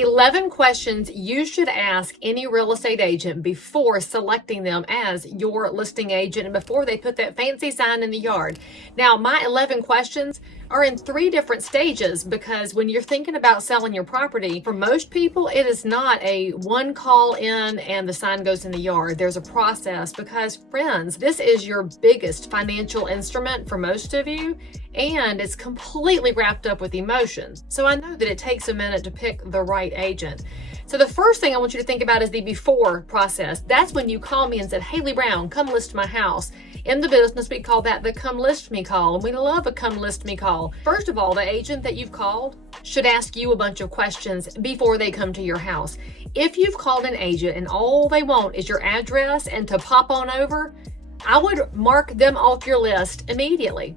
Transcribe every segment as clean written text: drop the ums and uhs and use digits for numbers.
11 questions you should ask any real estate agent before selecting them as your listing agent and before they put that fancy sign in the yard. Now, my 11 questions are in 3 different stages, because when you're thinking about selling your property, for most people, it is not a one call in and the sign goes in the yard. There's a process, because friends, this is your biggest financial instrument for most of you, and it's completely wrapped up with emotions. So I know that it takes a minute to pick the right agent. So the first thing I want you to think about is the before process. That's when you call me and said, "Hey, Leigh Brown, come list my house." In the business, we call that the come list me call, and we love a come list me call. First of all, the agent that you've called should ask you a bunch of questions before they come to your house. If you've called an agent and all they want is your address and to pop on over, I would mark them off your list immediately.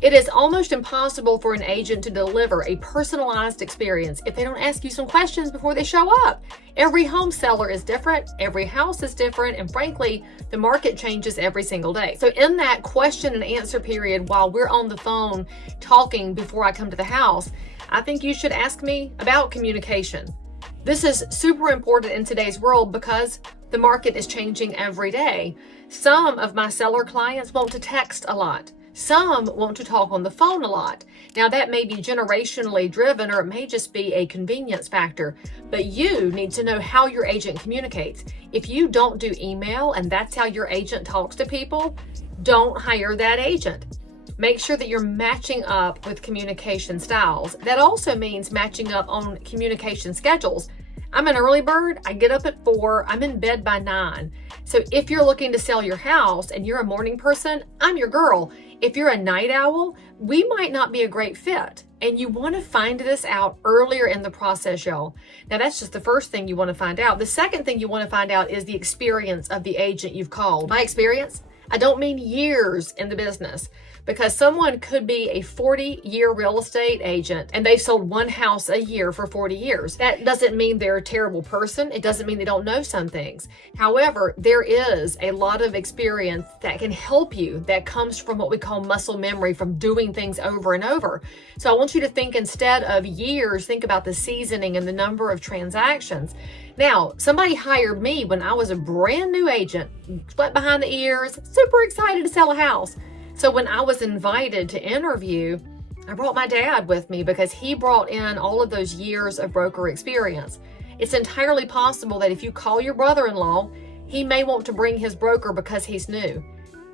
It is almost impossible for an agent to deliver a personalized experience if they don't ask you some questions before they show up. Every home seller is different, every house is different, and frankly, the market changes every single day. So in that question and answer period, while we're on the phone talking before I come to the house, I think you should ask me about communication. This is super important in today's world because the market is changing every day. Some of my seller clients want to text a lot. Some want to talk on the phone a lot. Now, that may be generationally driven, or it may just be a convenience factor, but you need to know how your agent communicates. If you don't do email and that's how your agent talks to people, don't hire that agent. Make sure that you're matching up with communication styles. That also means matching up on communication schedules. I'm an early bird. I get up at 4. I'm in bed by 9. So if you're looking to sell your house and you're a morning person, I'm your girl. If you're a night owl, we might not be a great fit. And you want to find this out earlier in the process, y'all. Now, that's just the first thing you want to find out. The second thing you want to find out is the experience of the agent you've called. My experience? I don't mean years in the business, because someone could be a 40-year real estate agent and they've sold one house a year for 40 years. That doesn't mean they're a terrible person. It doesn't mean they don't know some things. However, there is a lot of experience that can help you that comes from what we call muscle memory, from doing things over and over. So I want you to think, instead of years, think about the seasoning and the number of transactions. Now, somebody hired me when I was a brand new agent, wet behind the ears, super excited to sell a house. So when I was invited to interview, I brought my dad with me because he brought in all of those years of broker experience. It's entirely possible that if you call your brother-in-law, he may want to bring his broker because he's new.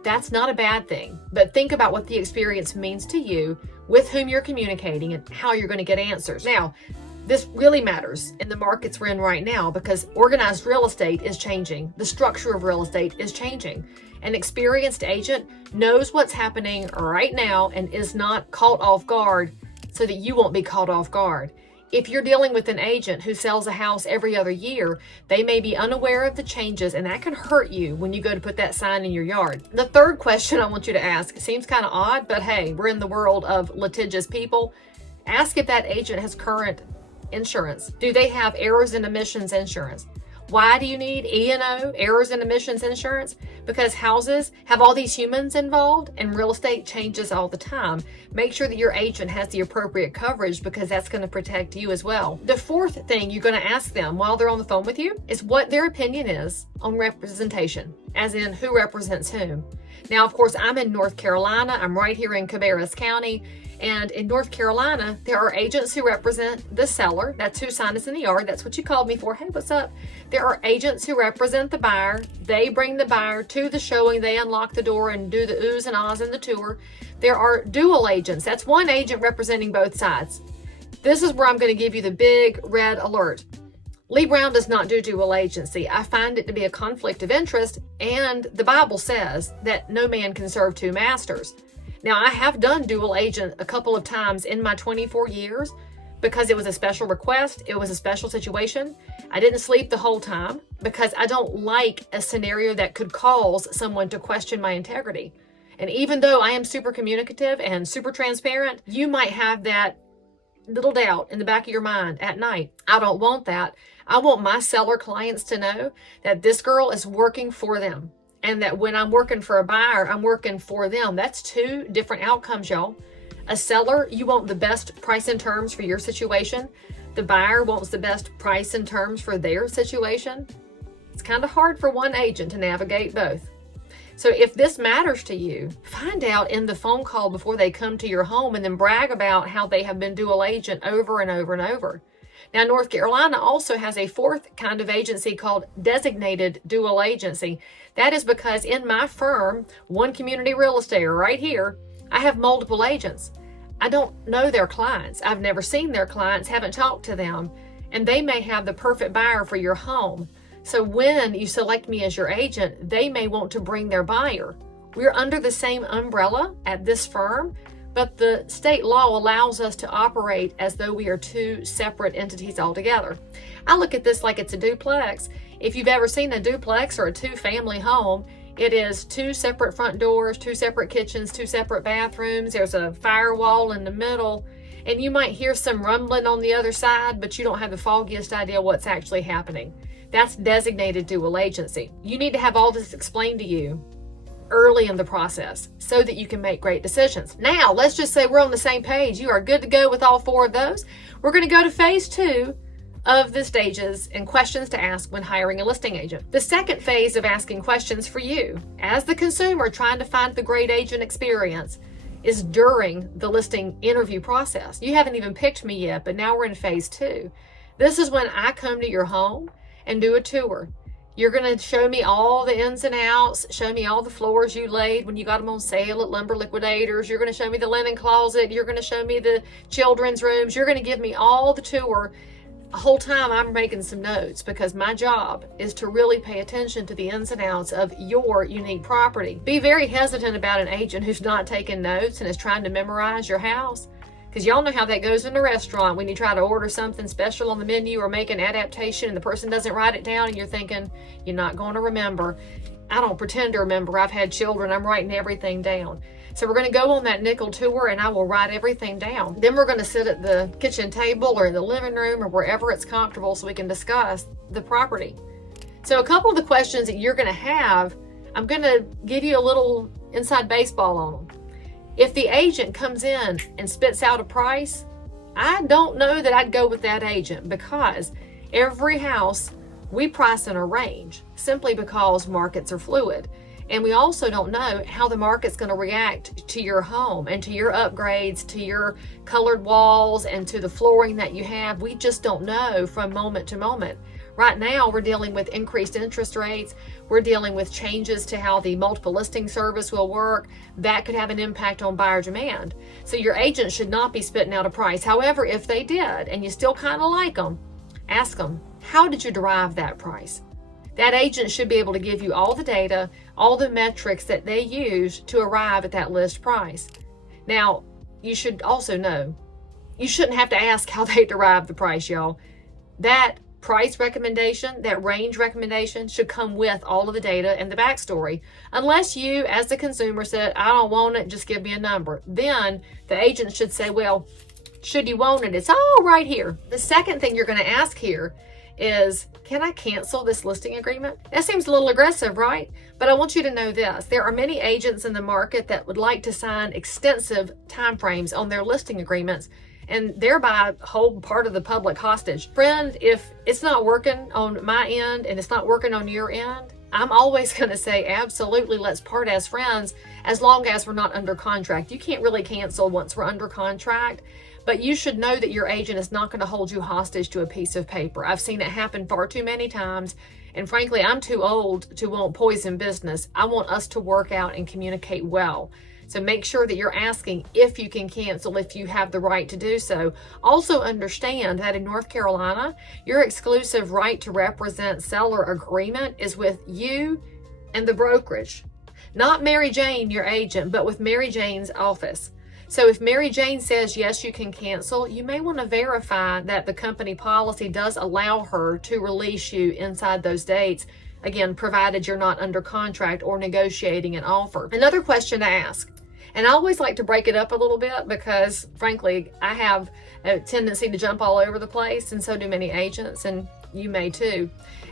That's not a bad thing, but think about what the experience means to you, with whom you're communicating, and how you're going to get answers. Now, this really matters in the markets we're in right now, because organized real estate is changing. The structure of real estate is changing. An experienced agent knows what's happening right now and is not caught off guard so that you won't be caught off guard. If you're dealing with an agent who sells a house every other year, they may be unaware of the changes, and that can hurt you when you go to put that sign in your yard. The third question I want you to ask seems kind of odd, but hey, we're in the world of litigious people. Ask if that agent has current insurance. Do they have errors and omissions insurance? Why do you need E&O, errors and omissions insurance? Because houses have all these humans involved, and real estate changes all the time. Make sure that your agent has the appropriate coverage, because that's going to protect you as well. The fourth thing you're going to ask them while they're on the phone with you is what their opinion is on representation, as in who represents whom. Now, of course, I'm in North Carolina. I'm right here in Cabarrus County. And in North Carolina, there are agents who represent the seller. That's whose sign is in the yard. That's what you called me for. Hey, what's up? There are agents who represent the buyer. They bring the buyer to the showing. They unlock the door and do the oohs and ahs in the tour. There are dual agents. That's one agent representing both sides. This is where I'm going to give you the big red alert. Leigh Brown does not do dual agency. I find it to be a conflict of interest, and the Bible says that no man can serve two masters. Now, I have done dual agent a couple of times in my 24 years because it was a special request. It was a special situation. I didn't sleep the whole time because I don't like a scenario that could cause someone to question my integrity. And even though I am super communicative and super transparent, you might have that little doubt in the back of your mind at night. I don't want that. I want my seller clients to know that this girl is working for them, and that when I'm working for a buyer, I'm working for them. That's two different outcomes, y'all. A seller, you want the best price and terms for your situation, the buyer wants the best price and terms for their situation. It's kind of hard for one agent to navigate both. So if this matters to you, find out in the phone call before they come to your home and then brag about how they have been dual agent over and over and over. Now, North Carolina also has a fourth kind of agency called designated dual agency. That is because in my firm, One Community Real Estate, right here, I have multiple agents. I don't know their clients. I've never seen their clients, haven't talked to them, and they may have the perfect buyer for your home. So when you select me as your agent, they may want to bring their buyer. We're under the same umbrella at this firm, but the state law allows us to operate as though we are two separate entities altogether. I look at this like it's a duplex. If you've ever seen a duplex or a two-family home, it is two separate front doors, two separate kitchens, two separate bathrooms. There's a firewall in the middle, and you might hear some rumbling on the other side, but you don't have the foggiest idea what's actually happening. That's designated dual agency. You need to have all this explained to you early in the process so that you can make great decisions. Now, let's just say we're on the same page. You are good to go with all four of those. We're going to go to phase 2 of the stages and questions to ask when hiring a listing agent. The second phase of asking questions for you as the consumer trying to find the great agent experience is during the listing interview process. You haven't even picked me yet, but now we're in phase 2. This is when I come to your home and do a tour. You're going to show me all the ins and outs, show me all the floors you laid when you got them on sale at Lumber Liquidators. You're going to show me the linen closet. You're going to show me the children's rooms. You're going to give me all the tour. The whole time I'm making some notes because my job is to really pay attention to the ins and outs of your unique property. Be very hesitant about an agent who's not taking notes and is trying to memorize your house. Because y'all know how that goes in a restaurant when you try to order something special on the menu or make an adaptation and the person doesn't write it down and you're thinking, you're not going to remember. I don't pretend to remember. I've had children. I'm writing everything down. So we're going to go on that nickel tour and I will write everything down. Then we're going to sit at the kitchen table or in the living room or wherever it's comfortable so we can discuss the property. So a couple of the questions that you're going to have, I'm going to give you a little inside baseball on them. If the agent comes in and spits out a price, I don't know that I'd go with that agent because every house we price in a range simply because markets are fluid. And we also don't know how the market's going to react to your home and to your upgrades, to your colored walls and to the flooring that you have. We just don't know from moment to moment. Right now, we're dealing with increased interest rates. We're dealing with changes to how the multiple listing service will work. That could have an impact on buyer demand. So your agent should not be spitting out a price. However, if they did, and you still kind of like them, ask them, how did you derive that price? That agent should be able to give you all the data, all the metrics that they use to arrive at that list price. Now, you should also know, you shouldn't have to ask how they derive the price, y'all. That price recommendation, that range recommendation should come with all of the data and the backstory. Unless you, as the consumer, said, I don't want it, just give me a number. Then the agent should say, well, should you want it? It's all right here. The second thing you're going to ask here is, can I cancel this listing agreement? That seems a little aggressive, right? But I want you to know this. There are many agents in the market that would like to sign extensive timeframes on their listing agreements and thereby hold part of the public hostage. Friend, if it's not working on my end and it's not working on your end, I'm always going to say, absolutely, let's part as friends as long as we're not under contract. You can't really cancel once we're under contract, but you should know that your agent is not going to hold you hostage to a piece of paper. I've seen it happen far too many times, and frankly, I'm too old to want poison business. I want us to work out and communicate well. So make sure that you're asking if you can cancel, if you have the right to do so. Also understand that in North Carolina, your exclusive right to represent seller agreement is with you and the brokerage. Not Mary Jane, your agent, but with Mary Jane's office. So if Mary Jane says, yes, you can cancel, you may want to verify that the company policy does allow her to release you inside those dates. Again, provided you're not under contract or negotiating an offer. Another question to ask, And I always like to break it up a little bit because, frankly, I have a tendency to jump all over the place, and so do many agents, and you may too.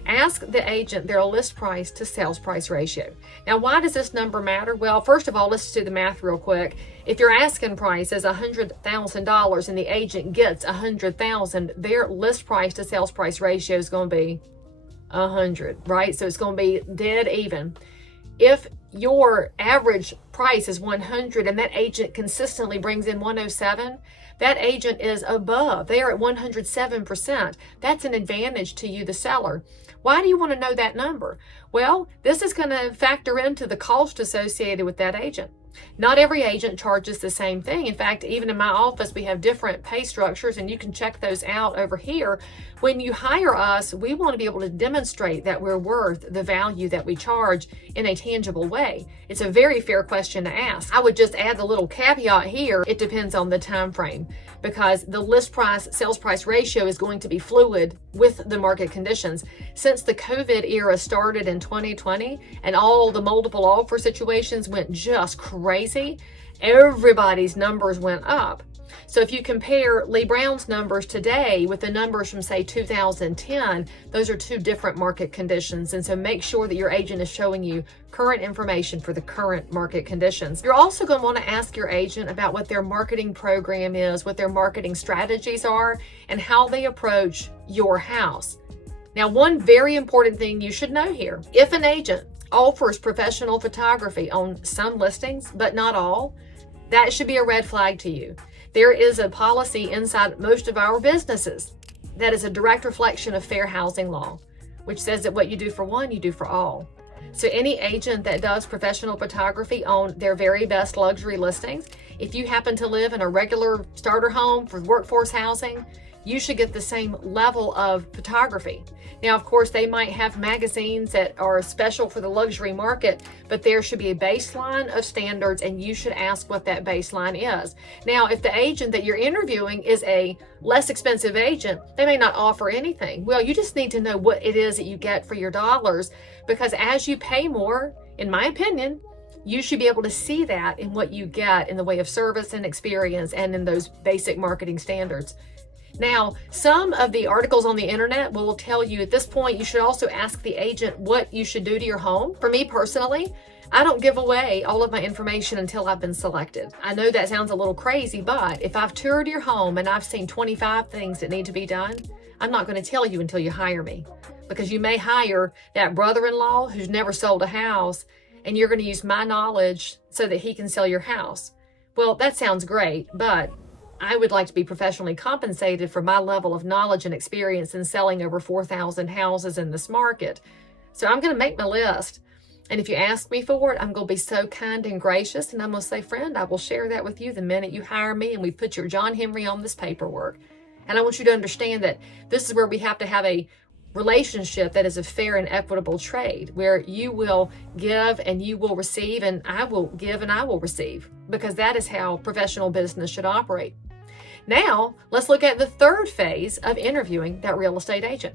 Ask the agent their list price to sales price ratio. Now, why does this number matter? Well, first of all, let's do the math real quick. If your asking price is $100,000 and the agent gets $100,000, their list price to sales price ratio is going to be 100, right? So it's going to be dead even. If your average price is 100 and that agent consistently brings in 107, that agent is above. They are at 107%. That's an advantage to you, the seller. Why do you want to know that number? Well, this is going to factor into the cost associated with that agent. Not every agent charges the same thing. In fact, even in my office, we have different pay structures, and you can check those out over here. When you hire us, we want to be able to demonstrate that we're worth the value that we charge in a tangible way. It's a very fair question to ask. I would just add the little caveat here. It depends on the time frame, because the list price sales price ratio is going to be fluid with the market conditions. Since the COVID era started in 2020 and all the multiple offer situations went just crazy, everybody's numbers went up. So if you compare Leigh Brown's numbers today with the numbers from, say, 2010, those are two different market conditions. And so make sure that your agent is showing you current information for the current market conditions. You're also going to want to ask your agent about what their marketing program is, what their marketing strategies are, and how they approach your house. Now, one very important thing you should know here: if an agent offers professional photography on some listings, but not all, that should be a red flag to you. There is a policy inside most of our businesses that is a direct reflection of fair housing law, which says that what you do for one, you do for all. So any agent that does professional photography on their very best luxury listings, if you happen to live in a regular starter home for workforce housing, you should get the same level of photography. Now, of course, they might have magazines that are special for the luxury market, but there should be a baseline of standards, and you should ask what that baseline is. Now, if the agent that you're interviewing is a less expensive agent, they may not offer anything. Well, you just need to know what it is that you get for your dollars, because as you pay more, in my opinion, you should be able to see that in what you get in the way of service and experience and in those basic marketing standards. Now, some of the articles on the internet will tell you at this point you should also ask the agent what you should do to your home. For me personally, I don't give away all of my information until I've been selected. I know that sounds a little crazy, but if I've toured your home and I've seen 25 things that need to be done, I'm not going to tell you until you hire me, because you may hire that brother-in-law who's never sold a house, and you're going to use my knowledge so that he can sell your house. Well, that sounds great, but I would like to be professionally compensated for my level of knowledge and experience in selling over 4,000 houses in this market. So I'm going to make my list. And if you ask me for it, I'm going to be so kind and gracious. And I'm going to say, friend, I will share that with you the minute you hire me and we put your John Henry on this paperwork. And I want you to understand that this is where we have to have a relationship that is a fair and equitable trade, where you will give and you will receive, and I will give and I will receive, because that is how professional business should operate. Now, let's look at the third phase of interviewing that real estate agent.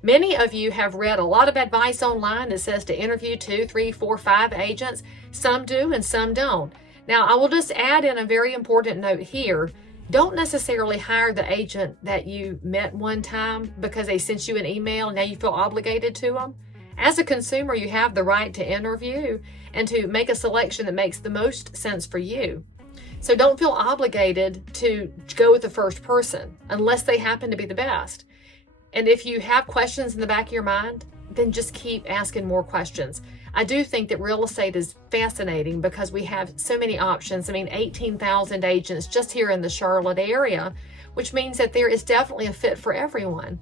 Many of you have read a lot of advice online that says to interview 2, 3, 4, 5 agents. Some do and some don't. Now, I will just add in a very important note here. Don't necessarily hire the agent that you met one time because they sent you an email and now you feel obligated to them. As a consumer, you have the right to interview and to make a selection that makes the most sense for you. So don't feel obligated to go with the first person unless they happen to be the best. And if you have questions in the back of your mind, then just keep asking more questions. I do think that real estate is fascinating because we have so many options. I mean, 18,000 agents just here in the Charlotte area, which means that there is definitely a fit for everyone.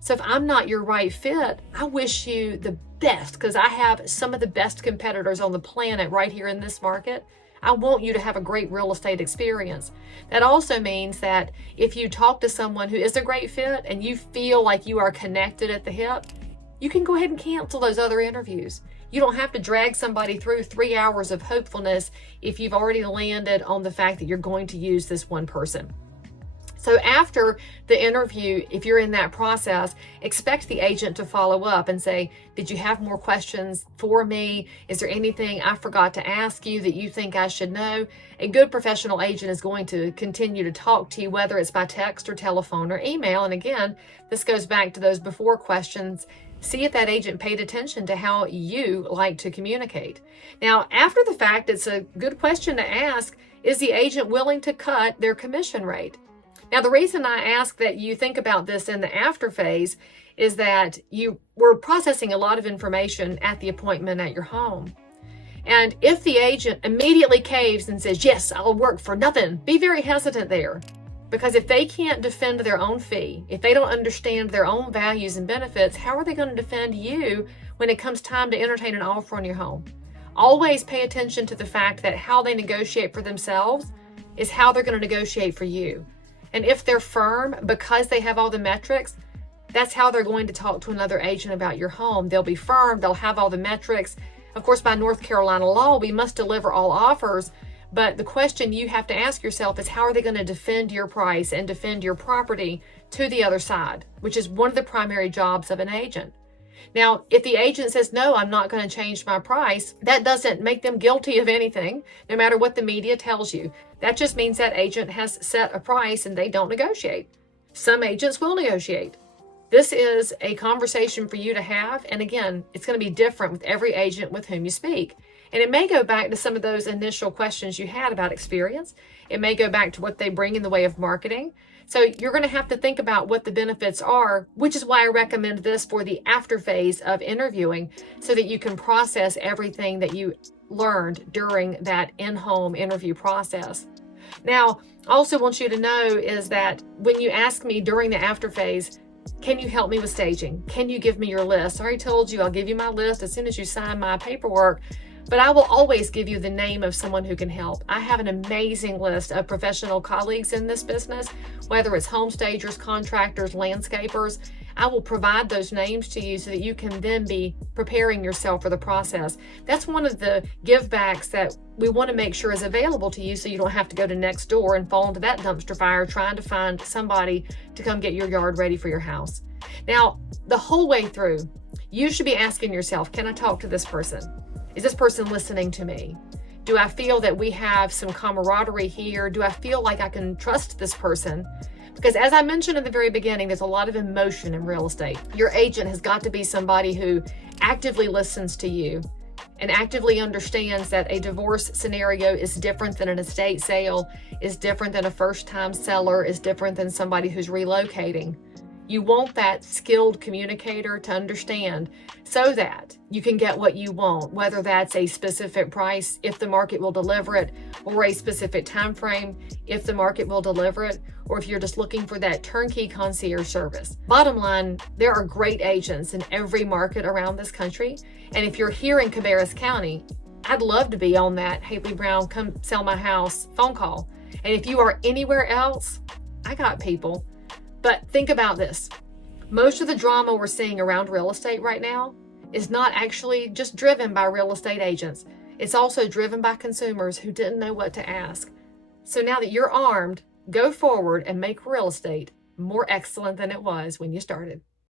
So if I'm not your right fit, I wish you the best, because I have some of the best competitors on the planet right here in this market. I want you to have a great real estate experience. That also means that if you talk to someone who is a great fit and you feel like you are connected at the hip, you can go ahead and cancel those other interviews. You don't have to drag somebody through 3 hours of hopefulness if you've already landed on the fact that you're going to use this one person. So after the interview, if you're in that process, expect the agent to follow up and say, did you have more questions for me? Is there anything I forgot to ask you that you think I should know? A good professional agent is going to continue to talk to you, whether it's by text or telephone or email. And again, this goes back to those before questions. See if that agent paid attention to how you like to communicate. Now, after the fact, it's a good question to ask, is the agent willing to cut their commission rate? Now, the reason I ask that you think about this in the after phase is that you were processing a lot of information at the appointment at your home. And if the agent immediately caves and says, yes, I'll work for nothing, be very hesitant there. Because if they can't defend their own fee, if they don't understand their own values and benefits, how are they going to defend you when it comes time to entertain an offer on your home? Always pay attention to the fact that how they negotiate for themselves is how they're going to negotiate for you. And if they're firm because they have all the metrics, that's how they're going to talk to another agent about your home. They'll be firm, they'll have all the metrics. Of course, by North Carolina law, we must deliver all offers. But the question you have to ask yourself is, how are they going to defend your price and defend your property to the other side, which is one of the primary jobs of an agent. Now, if the agent says, no, I'm not going to change my price, that doesn't make them guilty of anything, no matter what the media tells you. That just means that agent has set a price and they don't negotiate. Some agents will negotiate. This is a conversation for you to have. And again, it's going to be different with every agent with whom you speak. And it may go back to some of those initial questions you had about experience. It may go back to what they bring in the way of marketing. So you're going to have to think about what the benefits are, which is why I recommend this for the after phase of interviewing, so that you can process everything that you learned during that in-home interview process. Now, I also want you to know is that when you ask me during the after phase, can you help me with staging? Can you give me your list? I already told you I'll give you my list as soon as you sign my paperwork. But I will always give you the name of someone who can help. I have an amazing list of professional colleagues in this business, whether it's home stagers, contractors, landscapers. I will provide those names to you so that you can then be preparing yourself for the process. That's one of the give backs that we want to make sure is available to you, so you don't have to go to next door and fall into that dumpster fire trying to find somebody to come get your yard ready for your house. Now, the whole way through, you should be asking yourself, can I talk to this person? Is this person listening to me? Do I feel that we have some camaraderie here? Do I feel like I can trust this person? Because as I mentioned in the very beginning, there's a lot of emotion in real estate. Your agent has got to be somebody who actively listens to you and actively understands that a divorce scenario is different than an estate sale, is different than a first-time seller, is different than somebody who's relocating. You want that skilled communicator to understand so that you can get what you want, whether that's a specific price if the market will deliver it, or a specific time frame if the market will deliver it, or if you're just looking for that turnkey concierge service. Bottom line, there are great agents in every market around this country. And if you're here in Cabarrus County, I'd love to be on that "Hey, Leigh Brown, come sell my house" phone call. And if you are anywhere else, I got people. But think about this. Most of the drama we're seeing around real estate right now is not actually just driven by real estate agents. It's also driven by consumers who didn't know what to ask. So now that you're armed, go forward and make real estate more excellent than it was when you started.